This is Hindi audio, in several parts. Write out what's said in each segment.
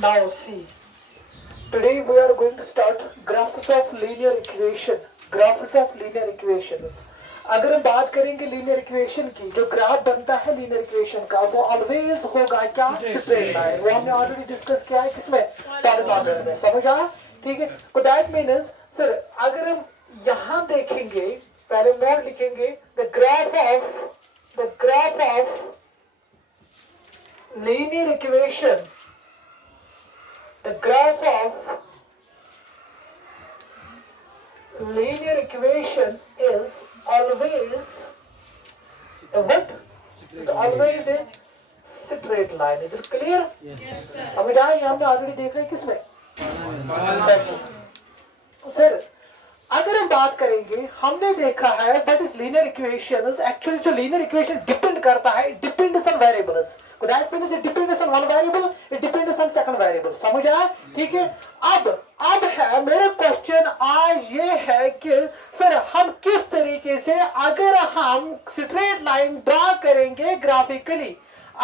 Now see, today we are going to start graphs of linear equation. Graphs of linear equations. अगर हम बात करेंगे लीनियर इक्वेशन की, जो ग्राफ बनता है लीनियर इक्वेशन का वो ऑलवेज होगा क्या? Straight line. वो हमने ऑलरेडी डिस्कस किया है किसमें? पॉलीनॉमियल में। समझ आया? ठीक है। तो दैट मीन्स सर अगर हम यहाँ देखेंगे, पहले नोट लिखेंगे the graph of linear equation, the graph of linear equation is always a what? It's always a straight line. Is it clear? Yes, sir. समझ आया? ये हमने ऑलरेडी देखा है किसमें? सर अगर हम बात करेंगे, हमने देखा है what is linear equation. Actually जो लीनियर इक्वेशन डिपेंड करता है, depends on variables. That means it depends on one variable, it depends on second variable. समझ आया? ठीक है। अब है मेरा क्वेश्चन आज ये है कि सर हम किस तरीके से, अगर हम स्ट्रेट लाइन ड्रा करेंगे ग्राफिकली,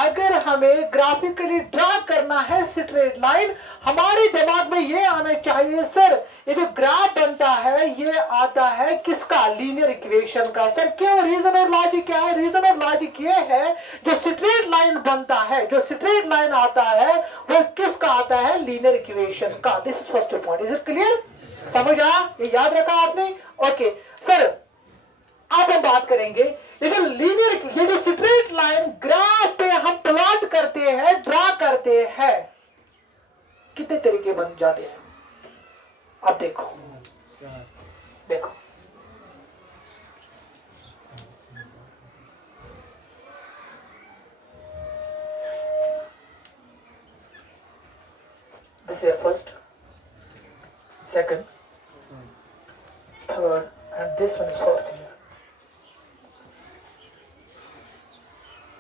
अगर हमें ग्राफिकली ड्रा करना है स्ट्रेट लाइन, हमारे दिमाग में ये आना चाहिए सर ये जो ग्राफ बनता है ये आता है किसका? लीनियर इक्वेशन का। सर क्यों? रीजन और लॉजिक क्या है? रीजन और लॉजिक ये है जो स्ट्रेट लाइन बनता है, जो स्ट्रेट लाइन आता है वो किसका आता है? लीनियर इक्वेशन का। This is first point. Is it clear? समझ आया? ये याद रखा आपने? ओके सर अब हम बात करेंगे ये जो लीनियर, ये जो स्ट्रेट लाइन ग्राफ पे हम प्लॉट करते हैं, ड्रा करते हैं, कितने तरीके बन जाते हैं। अब देखो देखो this is first, second, third and this one is fourth here.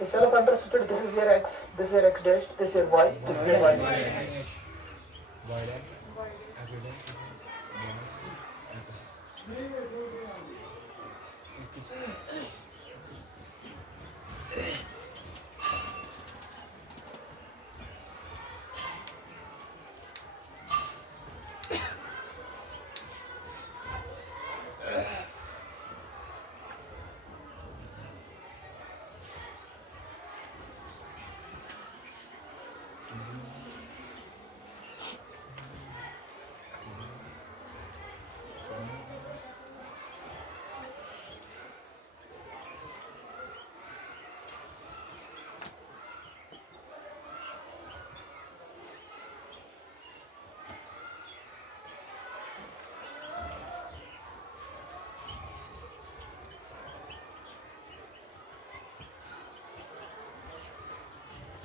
Is self understood? This is your x, this is your x dash, this is your y, this is your y dash.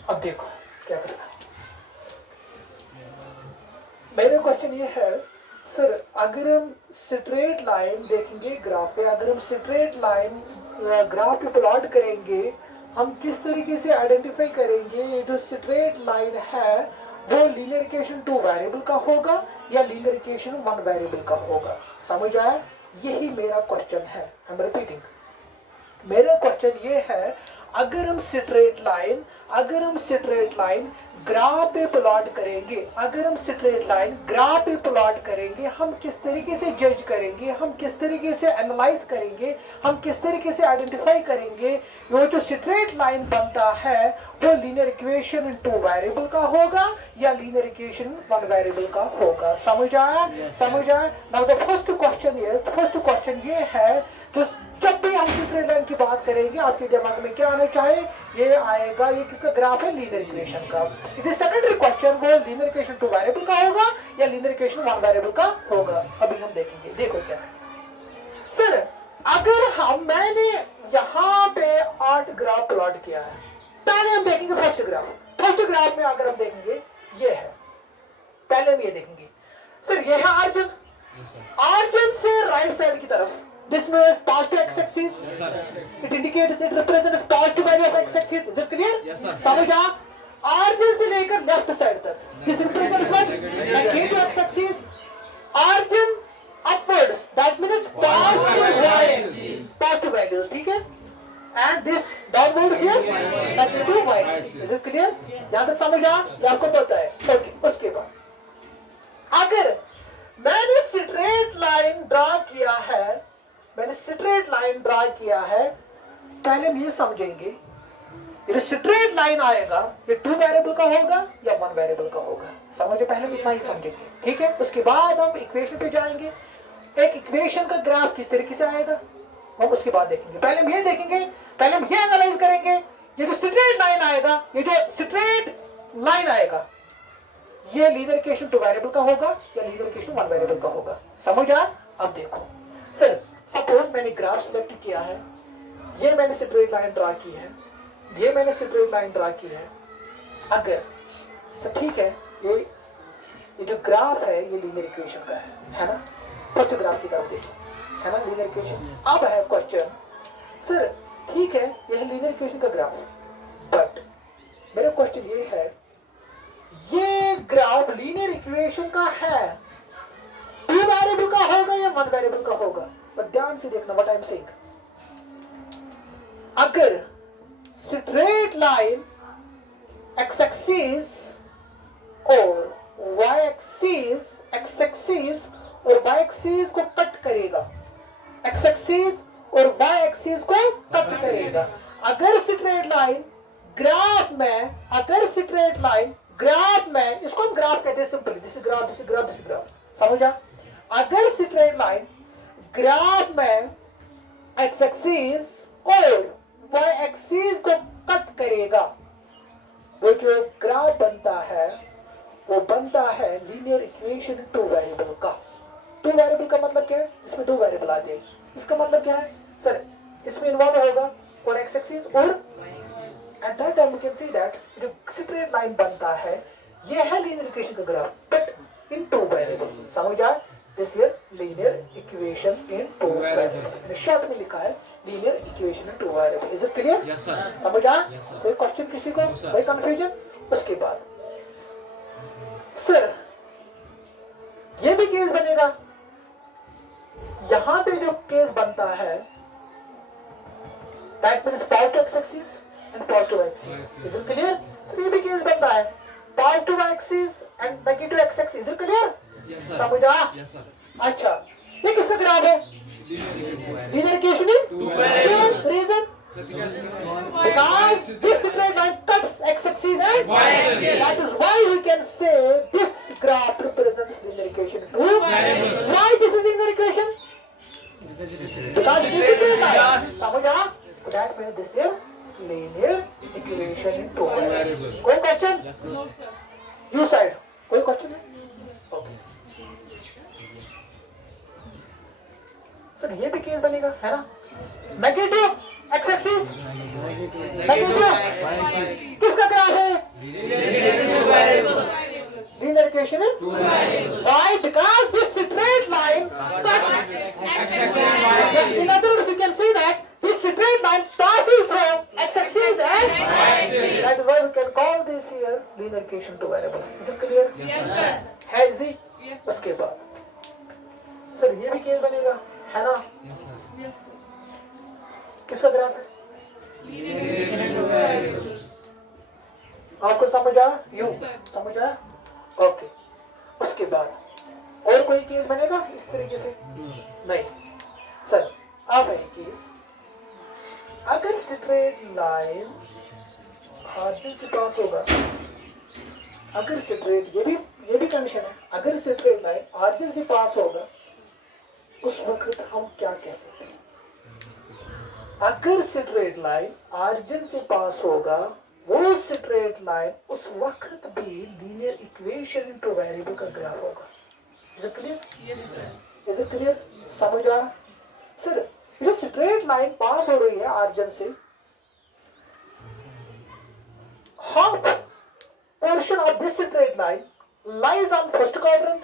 अब देखो क्या करना है। मेरा क्वेश्चन ये है सर अगर हम स्ट्रेट लाइन देखेंगे ग्राफ पे, अगर हम स्ट्रेट लाइन ग्राफ पे प्लॉट करेंगे, हम किस तरीके से आइडेंटिफाई करेंगे ये जो स्ट्रेट लाइन है वो लीनियर इक्वेशन 2 वेरिएबल का होगा या लीनियर इक्वेशन 1 वेरिएबल का होगा। समझ आया? यही मेरा क्वेश्चन है। आई एम रिपीटिंग, मेरा क्वेश्चन ये है अगर हम स्ट्रेट लाइन ग्राफ पे प्लॉट करेंगे, अगर हम स्ट्रेट लाइन ग्राफ पे प्लॉट करेंगे, हम किस तरीके से जज करेंगे, हम किस तरीके से एनालाइज करेंगे, हम किस तरीके से आइडेंटिफाई करेंगे वो जो स्ट्रेट लाइन बनता है वो लीनियर इक्वेशन 2 वेरिएबल का होगा या लीनियर इक्वेशन 1 वेरिएबल का होगा। समझ आया? समझ आया? नाउ द फर्स्ट क्वेश्चन ये है जो जब भी हम स्ट्रेट लाइन की बात करेंगे आपके दिमाग में क्या आना चाहिए? ये आएगा, ये किसका ग्राफ है? लीनियर इक्वेशन का। इधर सेकेंडरी क्वेश्चन वो लीनियर इक्वेशन 2 वेरिएबल का होगा या लीनियर इक्वेशन 1 वेरिएबल का होगा। अभी हम देखेंगे। देखो क्या है सर, अगर मैंने यहाँ पे 8 ग्राफ प्लॉट किया है, पहले हम देखेंगे फर्स्ट ग्राफ में अगर हम देखेंगे ये है, पहले हम ये देखेंगे सर ये है आर्जन से राइट साइड की तरफ, this means positive x-axis. Yes, sir. It indicates, it represents positive value of x-axis. Is it clear? Yes, sir. समझ आ? Origin से लेकर लेफ्ट साइड तक, this represents what? Negative x-axis. Origin upwards, that means positive values. ठीक है? And this downwards here, negative y-axis. Is it clear? यहाँ तक समझ आ? ये आपको पता है. Okay, उसके अगर मैंने स्ट्रेट लाइन ड्रा किया है, मैंने स्ट्रेट लाइन ड्रा किया है, पहले हम ये समझेंगे ये स्ट्रेट लाइन आएगा ये 2 वेरिएबल का होगा या 1 वेरिएबल का होगा। समझे, पहले हम इतना ही समझेंगे, ठीक है। उसके बाद हम इक्वेशन पे जाएंगे, एक इक्वेशन का ग्राफ किस तरीके से आएगा हम उसके बाद देखेंगे। पहले हम ये देखेंगे, पहले हम ये एनालाइज करेंगे, ये जो स्ट्रेट लाइन आएगा, ये जो स्ट्रेट लाइन आएगा, ये लीनियर इक्वेशन 2 वेरिएबल का होगा या लीनियर इक्वेशन 1 वेरिएबल का होगा। समझ आया? अब देखो सर, सपोज मैंने ग्राफ सिलेक्ट किया है, ये मैंने स्ट्रेट लाइन ड्रा की है, ये मैंने स्ट्रेट लाइन ड्रा की है। अगर तो ठीक है, ये जो ग्राफ है ये लीनियर इक्वेशन का है ना। फर्स्ट ग्राफ की तरफ देखो, है ना लीनियर इक्वेशन। अब है क्वेश्चन, सर ठीक है यह लीनियर इक्वेशन का ग्राफ है, बट मेरा क्वेश्चन ये है, ये ग्राफ लीनियर इक्वेशन का है, 2 वेरिएबल का होगा या 1 वेरिएबल का होगा? पर ध्यान से देखना व्हाट आई एम सेइंग। अगर स्ट्रेट लाइन एक्स एक्सिस और वाई एक्सिस, एक्स एक्सिस और वाई एक्सिस को कट करेगा, एक्स एक्सिस और वाई एक्सिस को कट करेगा। अगर स्ट्रेट लाइन ग्राफ में, अगर स्ट्रेट लाइन ग्राफ में, इसको हम ग्राफ कहते हैं simply, this graph, this graph, this graph, समझा। अगर स्ट्रेट लाइन ग्राफ में एक्स एक्सिस और वाई एक्सिस को कट करेगा, वो जो ग्राफ बनता है वो बनता है लीनियर इक्वेशन 2 वेरिएबल का। 2 वेरिएबल का मतलब क्या है? जिसमें 2 वेरिएबल आते हैं। इसका मतलब क्या है सर? इसमें इन्वॉल्व होगा और एक्स एक्सिस और at that time we can see that जो स्ट्रेट लाइन बनता है ये है लीनियर इक्वेशन का ग्राफ, बट इन 2 वेरिएबल। समझ आया? इसलिए linear equation in 2 variable, short में लिखा है linear equation in 2 variable. Is it clear? Yes sir. समझ आया? कोई क्वेश्चन किसी को, कोई कंफ्यूजन? उसके बाद सर ये भी केस बनेगा, यहां पे जो केस बनता है that means positive x axis and positive axis. Is it clear? Sir ये भी केस बनता है positive axis and negative x axis. Is it clear? समझ आया? Yes sir. अच्छा, ये किसका ग्राफ है? Linear equation in 2 variable. Reason? Because this straight line cuts x-axis and y-axis. That is why we can say this graph represents linear equation 2 variables. Why this is linear equation? Because this is straight line. समझ आ? That means this is linear equation in 2 variables. कोई question? Yes sir. You side. कोई question है? Okay. सर ये भी केस बनेगा, है ना? नेगेटिव एक्स एक्सिस, नेगेटिव किसका ग्राफ है? लीनियर इक्वेशन है 2 variable. Why? Because this straight line cuts x axis and y axis. In other words, you can see that this straight line passes from x axis and y axis. That is why we can call this here linear equation 2 variable. Is it clear? Yes sir. है इजी? उसके बाद सर ये भी केस बनेगा, है ना? Yes sir. किसका ग्राफ है? आपको समझ आया? यू समझ आया? ओके। उसके बाद और कोई केस बनेगा इस तरीके से? नहीं सर। अब है केस, अगर स्ट्रेट लाइन ऑरिजिन से पास होगा, अगर स्ट्रेट, ये भी कंडीशन है, अगर स्ट्रेट लाइन ऑरिजिन से पास होगा उस वक्त हम क्या कह सकते हैं? अगर स्ट्रेट लाइन ऑरिजिन से पास होगा, वो स्ट्रेट लाइन उस वक्त भी लीनियर इक्वेशन इन 2 वेरिएबल का ग्राफ होगा। Is it clear? Yes sir. Is it clear? समझ आ? सर जो स्ट्रेट लाइन पास हो रही है ऑरिजिन से, how portion of this straight line lies on first quadrant?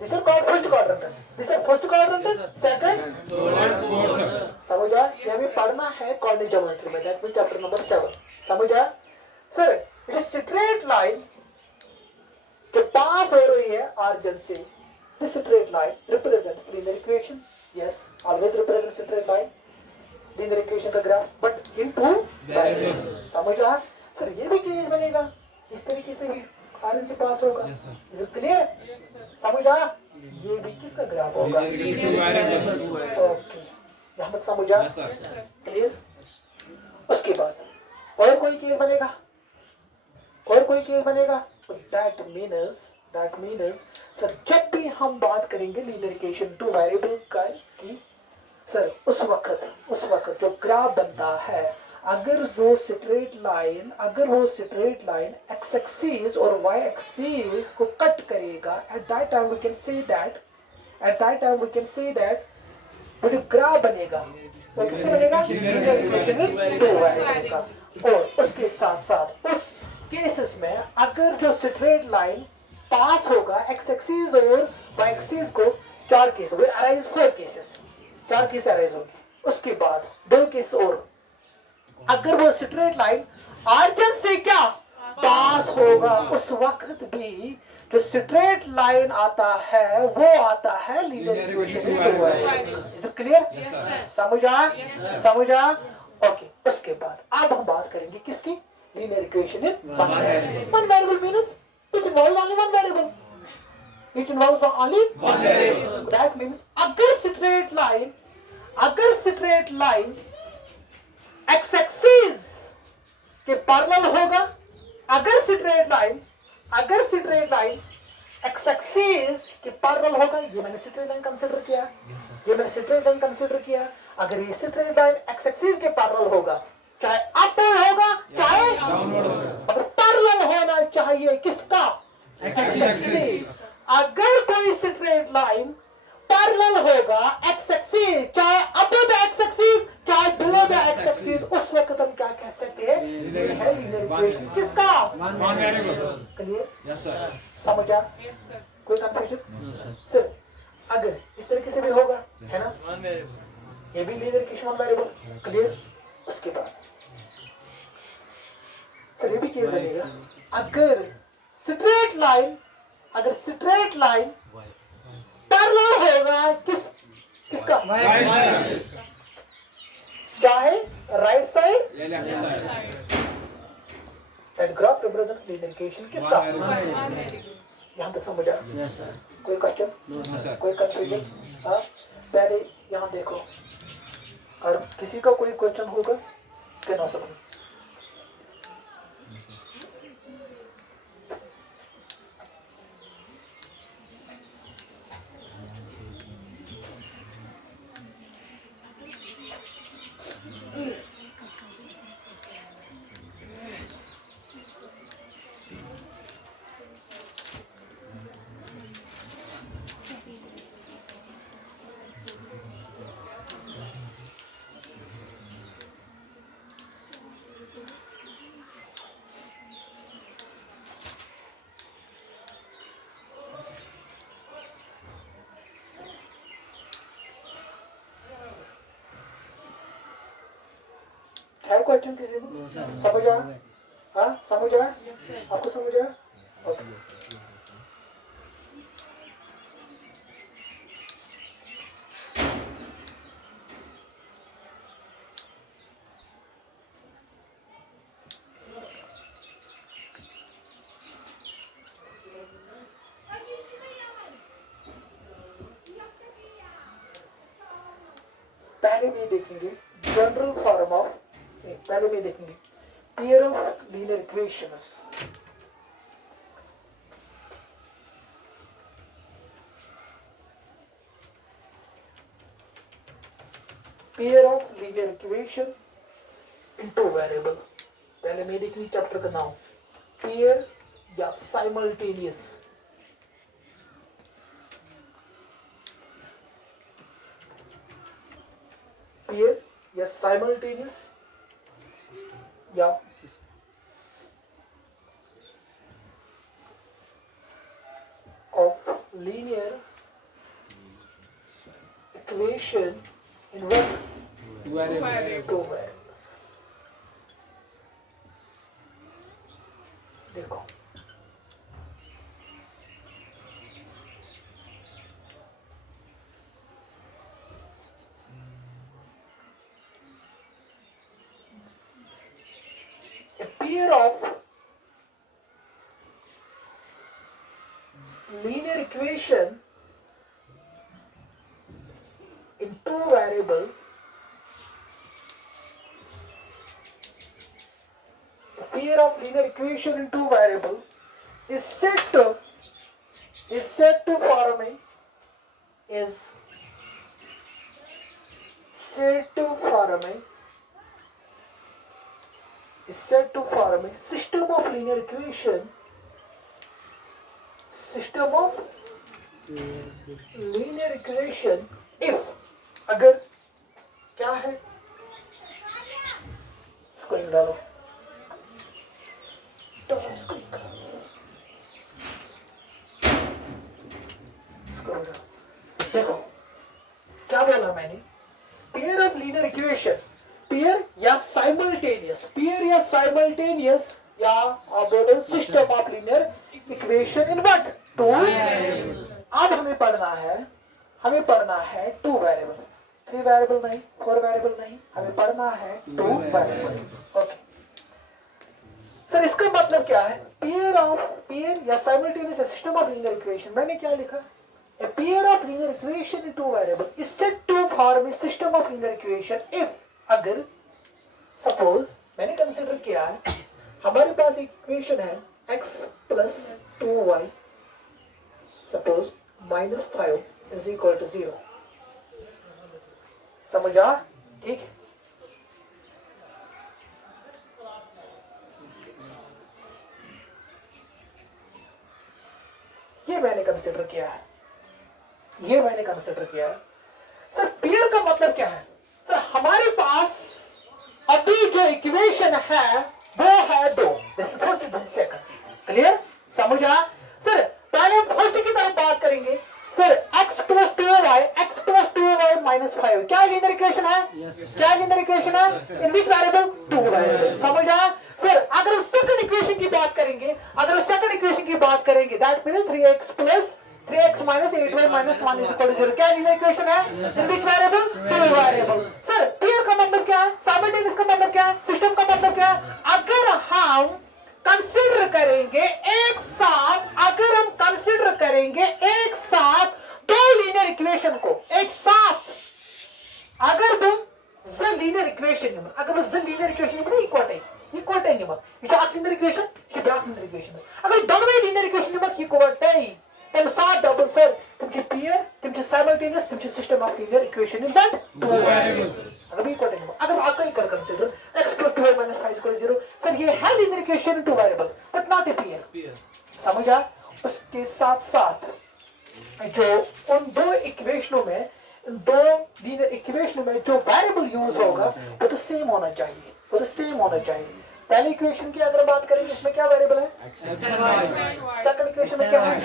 This is called first quadrant. This is first quadrant. Second, third, fourth. समझ आया? ये भी पढ़ना है कोऑर्डिनेट ज्योमेट्री में, दैट मींस चैप्टर नंबर 7। समझ आया? सर ये स्ट्रेट लाइन के पास हो रही है ऑरिजिन से, this straight line represents linear equation. Yes, always represent straight line linear equation का ग्राफ, बट इन 2 वेरिएबल्स। समझ आया? सर ये भी केस बनेगा इस तरीके से भी ऑरिजिन से पास होगा। Yes sir. Is it clear? समझा? ये भी किसका ग्राफ होगा? ओके, यहाँ तक समझा? क्लियर? उसके बाद और कोई केस बनेगा? और कोई केस बनेगा? दैट मीन्स सर जब भी हम बात करेंगे लीनियर इक्वेशन टू वेरिएबल का की सर उस वक्त जो ग्राफ बनता है, अगर वो स्ट्रेट लाइन एक्स एक्सिस और वाई एक्सिस को कट करेगा, at that time we can say that वो जो ग्राफ बनेगा वो किसका बनेगा? Linear equation with two variable का। और उसके साथ साथ उस केसेस में अगर जो स्ट्रेट लाइन पास होगा एक्स एक्सिस और वाई एक्सिस को, चार केस हुए, अराइज 4 केसेस, 4 केस अराइज होंगे। उसके बाद 2 केस और, अगर वो स्ट्रेट लाइन ऑरिजिन से क्या पास होगा, उस वक्त भी जो स्ट्रेट लाइन आता है वो आता है लीनियर इक्वेशन। क्लियर? समझा? ओके, उसके बाद अब हम बात करेंगे किसकी? Linear equation in one variable means it involves only one variable. That means अगर स्ट्रेट लाइन एक्स एक्सिस के पैरेलल होगा, अगर स्ट्रेट लाइन एक्स एक्सिस के पैरेलल होगा, ये मैंने स्ट्रेट लाइन कंसीडर किया, अगर ये स्ट्रेट लाइन एक्स एक्सिस के पैरेलल होगा, चाहे अपवर्ड होगा चाहे डाउनवर्ड होगा, अगर पैरेलल होना चाहिए किसका? X axis. अगर कोई स्ट्रेट लाइन पैरेलल होगा एक्स एक्सिस, चाहे अबव द एक्स एक्सिस चाहे बिलो द एक्स एक्सिस, उस वक्त हम क्या कह सकते हैं? लीनियर इक्वेशन किसका? क्लियर? Yes sir. समझा? कोई कंफ्यूजन? सर अगर इस तरीके से भी होगा, है ना, ये भी linear equation one variable. Clear? उसके बाद सर ये भी केस बनेगा, अगर स्ट्रेट लाइन पैरेलल होगा किसका? चाहे right side and graph represents linear equation किसका? यहाँ तक समझा? कोई क्वेश्चन? कोई कंफ्यूजन? हाँ, पहले यहाँ देखो, और किसी का कोई क्वेश्चन होगा क्या? ना समझ है क्वेश्चन किसी को? समझ आया? हाँ, समझ आया? आपको समझ आया? ओके। पहले में देखेंगे जनरल फॉर्म ऑफ, पहले में देखेंगे pair of linear equations. Pair of linear equation in two variable. पहले में देखेंगे चैप्टर का नाम पेयर या साइमल्टेनियस। पेयर या साइमल्टेनियस या of linear equation in what? Two variables. देखो a pair of linear equation in two variable, a pair of linear equation in two variable is said to form a system of linear equation if अगर क्या है इसको इन डालो देखो क्या बोला मैंने, pair of linear equation, pair या साइमल्टेनियस या आप बोलो system of linear equation in what two. अब हमें पढ़ना है टू वेरिएबल, 3 वेरिएबल नहीं, 4 वेरिएबल नहीं, हमें पढ़ना है 2 वेरिएबल। ओके सर, इसका मतलब क्या है? पेयर या simultaneous system of linear equation, मैंने क्या लिखा? A pair of linear equation in two variable is said to form a system of linear equation if अगर सपोज मैंने कंसिडर किया है हमारे पास इक्वेशन है x plus 2y suppose -5 is equal to 0। समझा? ठीक, ये मैंने कंसिडर किया है, सर पेयर का मतलब क्या है? सर हमारे पास अभी जो इक्वेशन है वो है 2, क्लियर? समझा? सर पहले फर्स्ट की तरफ बात करेंगे। सर x plus 2y -5 क्या लीनियर इक्वेशन है? क्या लीनियर इक्वेशन है? इन विच वेरिएबल? 2 वेरिएबल। समझा? सर अगर हम सेकंड इक्वेशन की बात करेंगे, that means 3x minus 8y minus 1 is equal to 0। क्या लीनियर इक्वेशन है? इन विच वेरिएबल? 2 वेरिएबल। सर पेयर का मतलब क्या है? साइमल्टेनियस का मतलब क्या है? सिस्टम का मतलब क्या है? अगर हम कंसीडर करेंगे एक साथ दो लीनियर इक्वेशन को एक साथ, अगर वो linear equation equal time linear equation अगर दोनों linear equation equal time and साथ double सर तुमची पेयर तुमची साइमल्टेनियस तुमची system of linear equation in that 2 variables. अगर भी इक्वल टाइम अगर आपका ही कर consider x plus 2y minus 5 is equal to 0, sir ये है linear equation in 2 variable but not a pair. समझा? उसके साथ साथ जो उन दो इक्वेशनों में जो वेरिएबल यूज होगा वो तो सेम होना चाहिए, पहले इक्वेशन की अगर बात करेंगे इसमें क्या वेरिएबल है? सेकंड इक्वेशन में क्या है?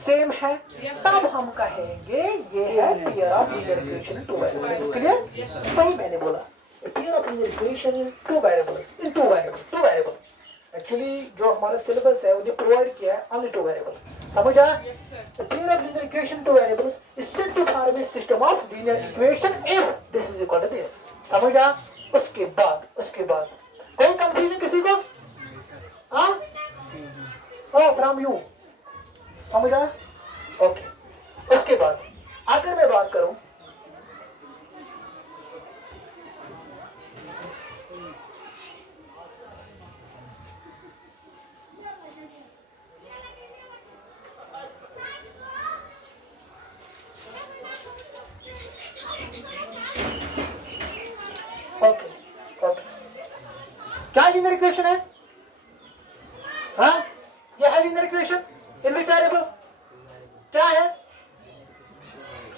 सेम है, तब हम कहेंगे ये है pair of linear equation in 2 variables. Clear? वही मैंने बोला, pair of linear equation in 2 variable. Actually जो हमारा सिलेबस है उन्हें प्रोवाइड किया है ओनली 2 वेरिएबल। समझा? Pair of linear equation 2 variables is said to form a system of linear equation if this is equal to this. समझा? उसके बाद कोई कंफ्यूजन किसी को? हाँ? From you. समझा? ओके, उसके बाद अगर मैं बात करूं ओके क्या लीनियर इक्वेशन है? हाँ, यह है लीनियर इक्वेशन इन विच वेरिएबल क्या है?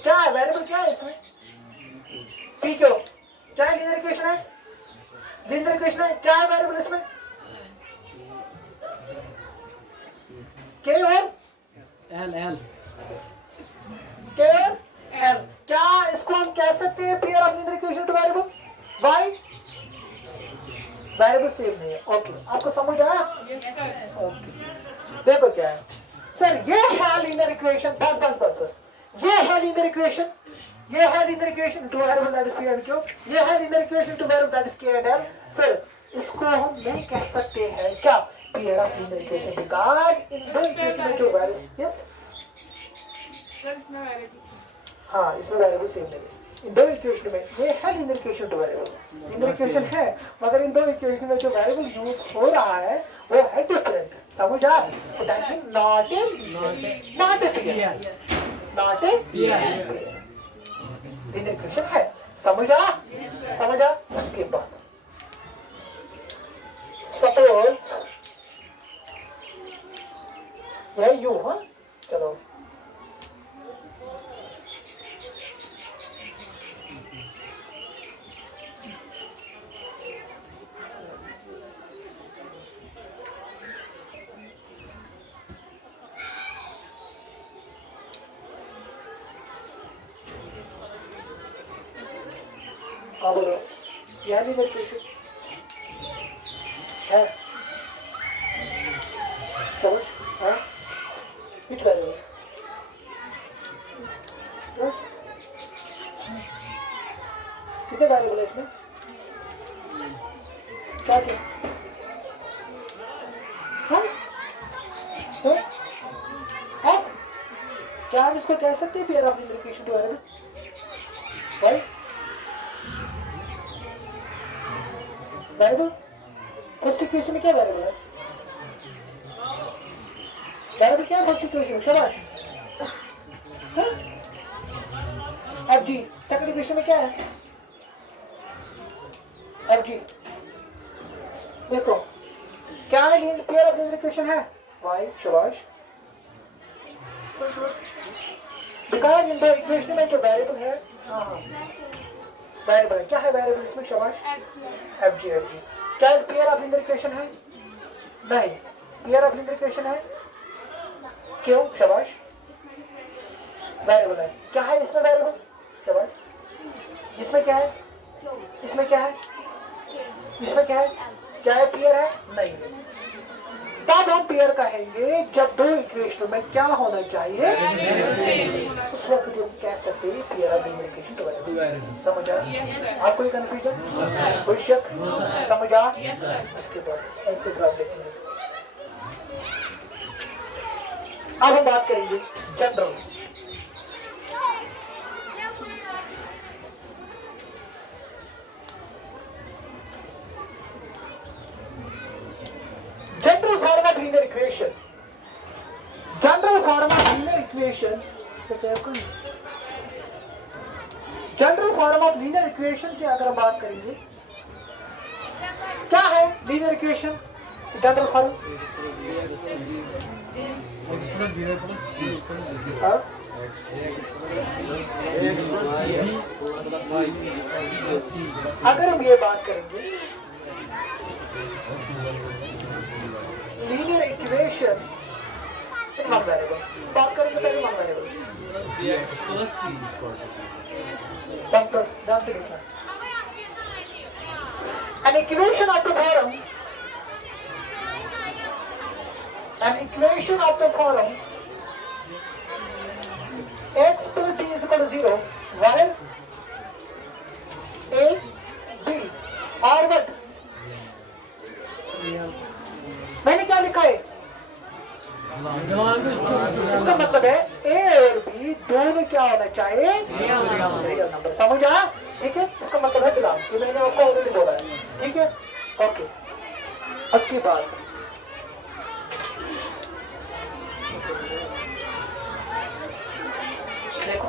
वेरिएबल क्या है इसमें? पी क्यू क्या लीनियर इक्वेशन है? क्या है वेरिएबल इसमें? के और एल क्या इसको हम कह सकते हैं pair of linear equation two variable? Y variable same नहीं है। ओके, आपको समझ आया? ओके, देखो क्या है सर, ये है लीनियर इक्वेशन, बस ये है linear equation two variable that is P and Q, ये है linear equation two variable that is के एंड एल। सर इसको हम नहीं कह सकते हैं क्या pair of linear equation, because in दो इक्वेशन में जो वेरिएबल, यस हाँ, इसमें वेरिएबल सेम नहीं है। इन दो इक्वेशन में ये है linear equation two variable, linear equation है, मगर इन दो इक्वेशन में जो वेरिएबल यूज हो रहा है वो है डिफरेंट। समझा? तो that mean not a pair, not a linear equation है। समझा? समझा? उसके बाद सपोज ये यू, हाँ चलो बोलो यानी मैं कैसे है समझ? हाँ कुछ वेरिएबल कितने वेरिएबल है इसमें? क्या क्या? हाँ तो अब क्या हम इसको कह सकते हैं pair of linear equation two variable? Right? Variable first equation में क्या वेरिएबल है? वेरिएबल क्या है फर्स्ट इक्वेशन में? शाबाश। एफ जी सेकंड इक्वेशन में क्या है? एफ जी देखो क्या है पेयर ऑफ लीनियर इक्वेशन है? वाई। शाबाश। बिकॉज इन द इक्वेशन में जो वेरिएबल है, हाँ वेरिएबल है, क्या है वेरिएबल इसमें? शाबाश। एफ जी क्या पेयर ऑफ लीनियर इक्वेशन है? नहीं। पेयर ऑफ लीनियर इक्वेशन है क्यों? शाबाश। वेरिएबल है, क्या है इसमें वेरिएबल? शाबाश। इसमें क्या है? इसमें क्या है? इसमें क्या है? क्या है पेयर है? नहीं। तब हम पेयर कहेंगे जब दो इक्वेशन में क्या होना चाहिए? उस वक्त हम कह सकते हैं pair of linear equation two variable. समझ आ? आपको कोई कंफ्यूजन? कोई शक? समझ आ? उसके बाद ऐसे ग्राफ लिखेंगे। अब हम बात करेंगे general. General form of linear equation, general form of linear equation, general form of linear equation की अगर हम बात करेंगे, क्या है लीनियर इक्वेशन? जनरल फॉर्म अगर हम ये बात करेंगे लीनियर इक्वेशन वन वेरिएबल, बात करेंगे पहले वन वेरिएबल ध्यान से देखना। An equation of the form, an equation of the form x plus b is equal to 0 while a b or what? मैंने क्या लिखा है? इसका मतलब है a और b दोनों क्या होना चाहिए? Real number. समझ आ? ठीक है, इसका मतलब है बिलोंग, ये मैंने आपको ऑलरेडी बोला है। ठीक है, ओके। उसके बाद देखो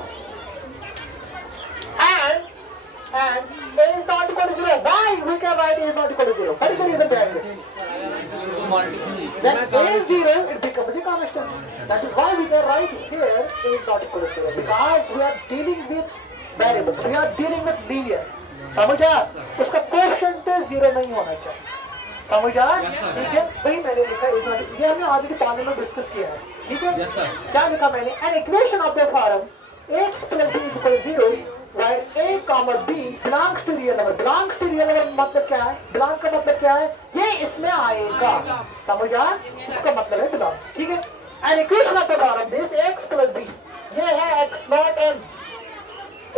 and a is not equal to 0. Why we can write a is not equal to 0? What is the reason behind it? Then a is 0, it becomes a constant. That is why we can write here a is not equal to 0, because we are dealing with variable, we are dealing with linear. समझा? उसका कोएफिशिएंट 0 नहीं होना चाहिए। समझा? ठीक है, वही मैंने लिखा is not, ये हमने ऑलरेडी पाने में डिस्कस किया है। ठीक है, क्या लिखा मैंने? An equation of the form x plus b is equal to 0 where a comma b belongs to real number. Belongs to real number मतलब क्या है? belong का मतलब क्या है? ये इसमें आएगा। समझा? इसका मतलब है belong। ठीक है, an equation of the form this x plus b, ये है x not n,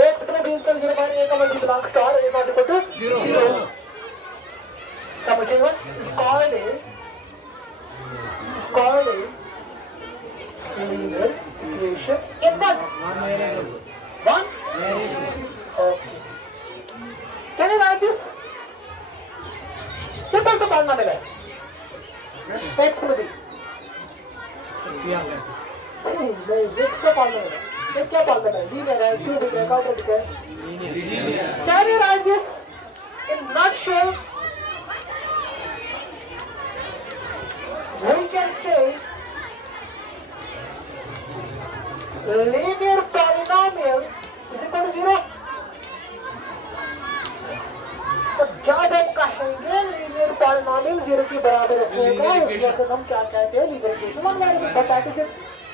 x plus b is equal to 0 where a comma b belongs to r, a not equal to 0. समझे? called a linear equation in what? One? Okay. Can you write this? Simple to polynomial है. X plus b. नहीं, x का polynomial है. ये क्या polynomial है? Linear है, cubic है, quadratic है. Can you write this in nutshell? We can say linear polynomial is equal to 0. तो जब हम कहेंगे linear polynomial 0 के बराबर होगा, उस वक्त हम क्या कहते हैं? linear equation one variable. But that is it.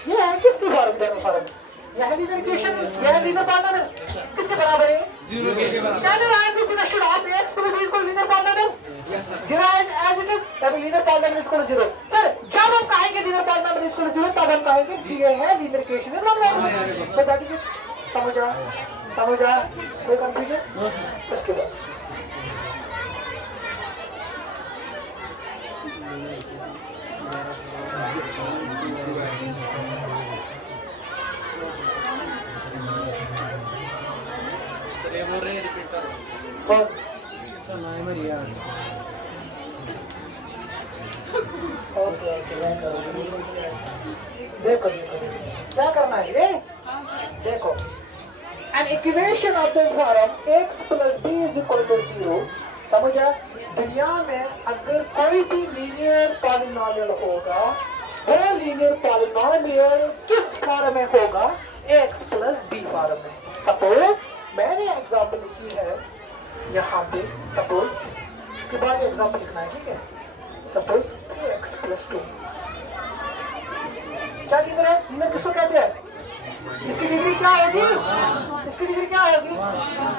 ये है किसकी फॉर्म? दोनों फॉर्म. यह है linear equation, यह है linear polynomial. किसके बराबर है? 0 के बराबर. Can you write this in a sheet of x plus b equal linear polynomial? Yes sir. 0 as it is, तब linear polynomial is equal to 0. Sir जब हम कहेंगे linear polynomial is equal to 0, तब हम कहेंगे कि ये है linear equation वन वेरिएबल. तो दैट इज इट. समझा? कोई कंफ्यूजन? No sir. उसके बाद कौन? ओके देखो क्या करना है ये? देखो an equation of the form x plus b is equal to 0. समझा? दुनिया में अगर कोई भी लीनियर पॉलिनोमियल होगा, वो लीनियर पॉलिनोमियल किस फॉर्म में होगा? x plus b फॉर्म में. सपोज मैंने एग्जांपल लिखी है यहाँ पे, सपोज इसके बाद एग्जांपल लिखना है, ठीक है? Suppose 3x plus 2. क्या लीनियर है? लीनियर किसको कहते हैं? इसकी डिग्री क्या होगी? इसकी डिग्री क्या होगी?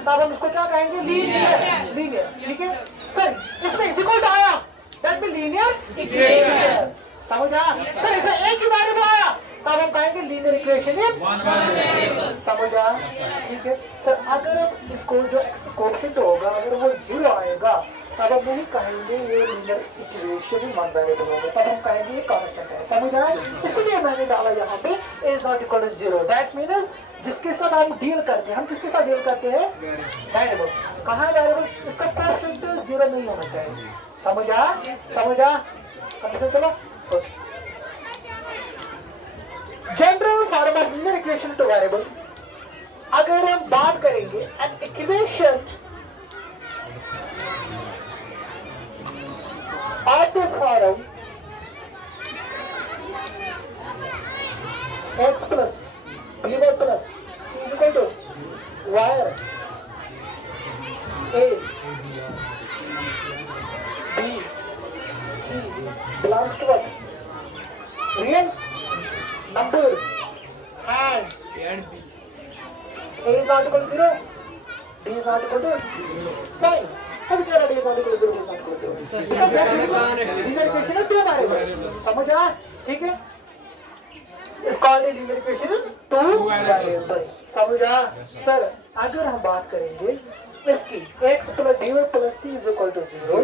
तब हम इसको क्या कहेंगे? लीनियर. ठीक है सर. इसमें इज इक्वल टू आया, दैट मीन लीनियर इक्वेशन. समझा? सर इसमें एक ही वेरिएबल आया, तब हम कहेंगे linear equation in one variable. समझा? ठीक है सर. अगर इसको जो एक्स कोएफिशिएंट होगा अगर वो 0 आएगा, तब हम नहीं कहेंगे ये linear equation in one variable होगा, तब हम कहेंगे ये कांस्टेंट है. समझा? इसलिए मैंने डाला यहाँ पे is not equal to 0. That means जिसके साथ हम डील करते हैं, हम किसके साथ डील करते हैं? वेरिएबल. कहाँ है वेरिएबल? इसका कोएफिशिएंट 0 नहीं होना चाहिए. समझा? कंफ्यूजन? चलो general form of linear equation two variable. अगर हम बात करेंगे an equation of the form x plus b plus c is equal to where a b c belongs to what? Real numbers and b. A is not equal to 0, b is not equal to 0. Fine. अब क्या है? d is not equal to 0, b is not equal to 0. इसका लीनियर इक्वेशन है टू वेरिएबल. समझा? ठीक है. इस called linear equation two variable. समझा? सर अगर हम बात करेंगे इसकी x plus b plus c is equal to 0,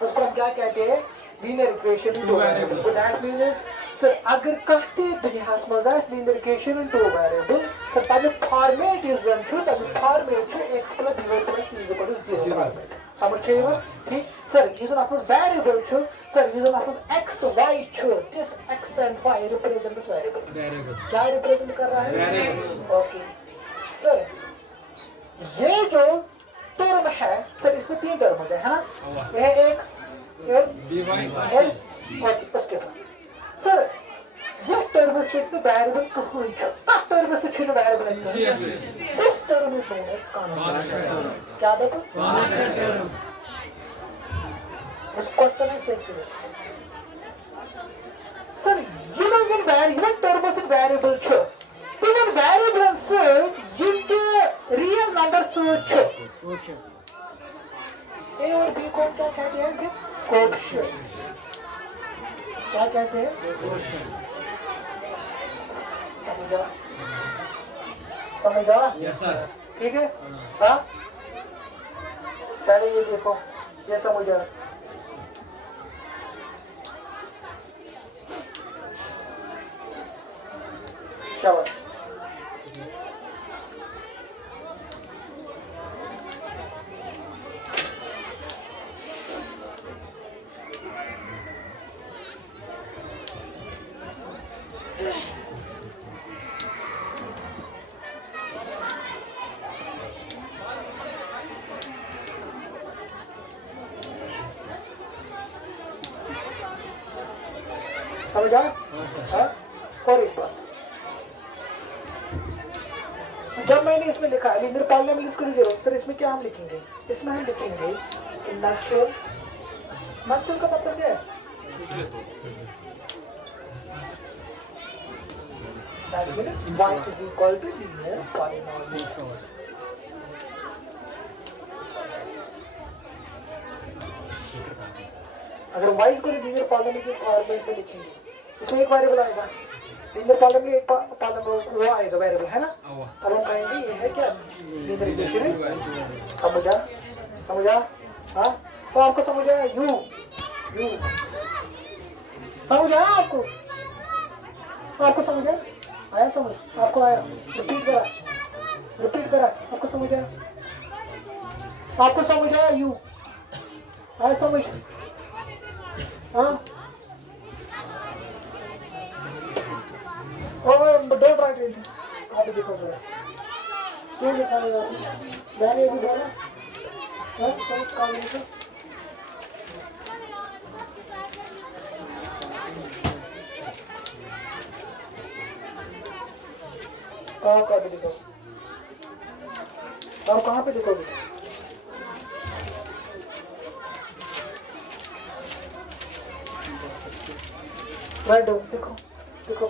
उसको हम क्या कहते हैं? Linear equation two variable. तो दैट मीन्स सर अगर कहते दुनिया में linear equation two variable, sir तब फॉर्मेट यूज छु, तब फॉर्मेट छु x plus b plus c is equal to 0. समझे? ठीक सर. यूजन ऑफ वेरिएबल छु, सर यूजन ऑफ x तो y छु, this x and y represent this variable. क्या रिप्रेजेंट कर रहा है? वेरिएबल. Okay sir. ये जो टर्म है सर, इसमें 3 टर्म हो जाए, है ना? ये x l ओके. उसके बाद सर ये टर्म से तो वेरिएबल कहाँ है? टर्म से छिन वेरिएबल है. This term is known as constant. क्या देखो? Constant term. उस क्वेश्चन है same to sir. Given term से वेरिएबल छ, गिवन वेरिएबल से जिनके रियल नंबर से छ. ए और बी को क्या कहते हैं? कोएफिशिएंट. क्या कहते हैं? समझा? Yes sir. ठीक है. हाँ पहले ये देखो, ये समझा. शाबाश. समझ आया? और एक बात, जब मैंने इसमें लिखा है linear polynomial is equal to 0, sir इसमें क्या हम लिखेंगे? इसमें हम लिखेंगे नक्शल। नक्शल का मतलब क्या है? That means y is equal to linear polynomial. अगर y को लीनियर पॉलिनोमियल के फॉर्मेट में लिखेंगे, इसमें एक वेरिएबल आएगा, लीनियर पॉलिनोमियल एक पॉलिनोमियल वो आएगा वेरिएबल, है ना? अब हम कहेंगे ये है क्या? Linear equation. समझा? समझा? हाँ, तो आपको समझ आया? u समझ आया आपको? आपको समझ आया? आया समझ? आपको आया? रिपीट करा, आपको समझ आया? आपको समझ आया? u आया समझ? हाँ, डोंट राइट इट, आप देखो जरा क्यों लिखा है मैंने भी बोला। हाँ, समझ काम नहीं था। आप कहाँ पे लिखोगे? आप कहाँ पे लिखोगे? राइट, देखो देखो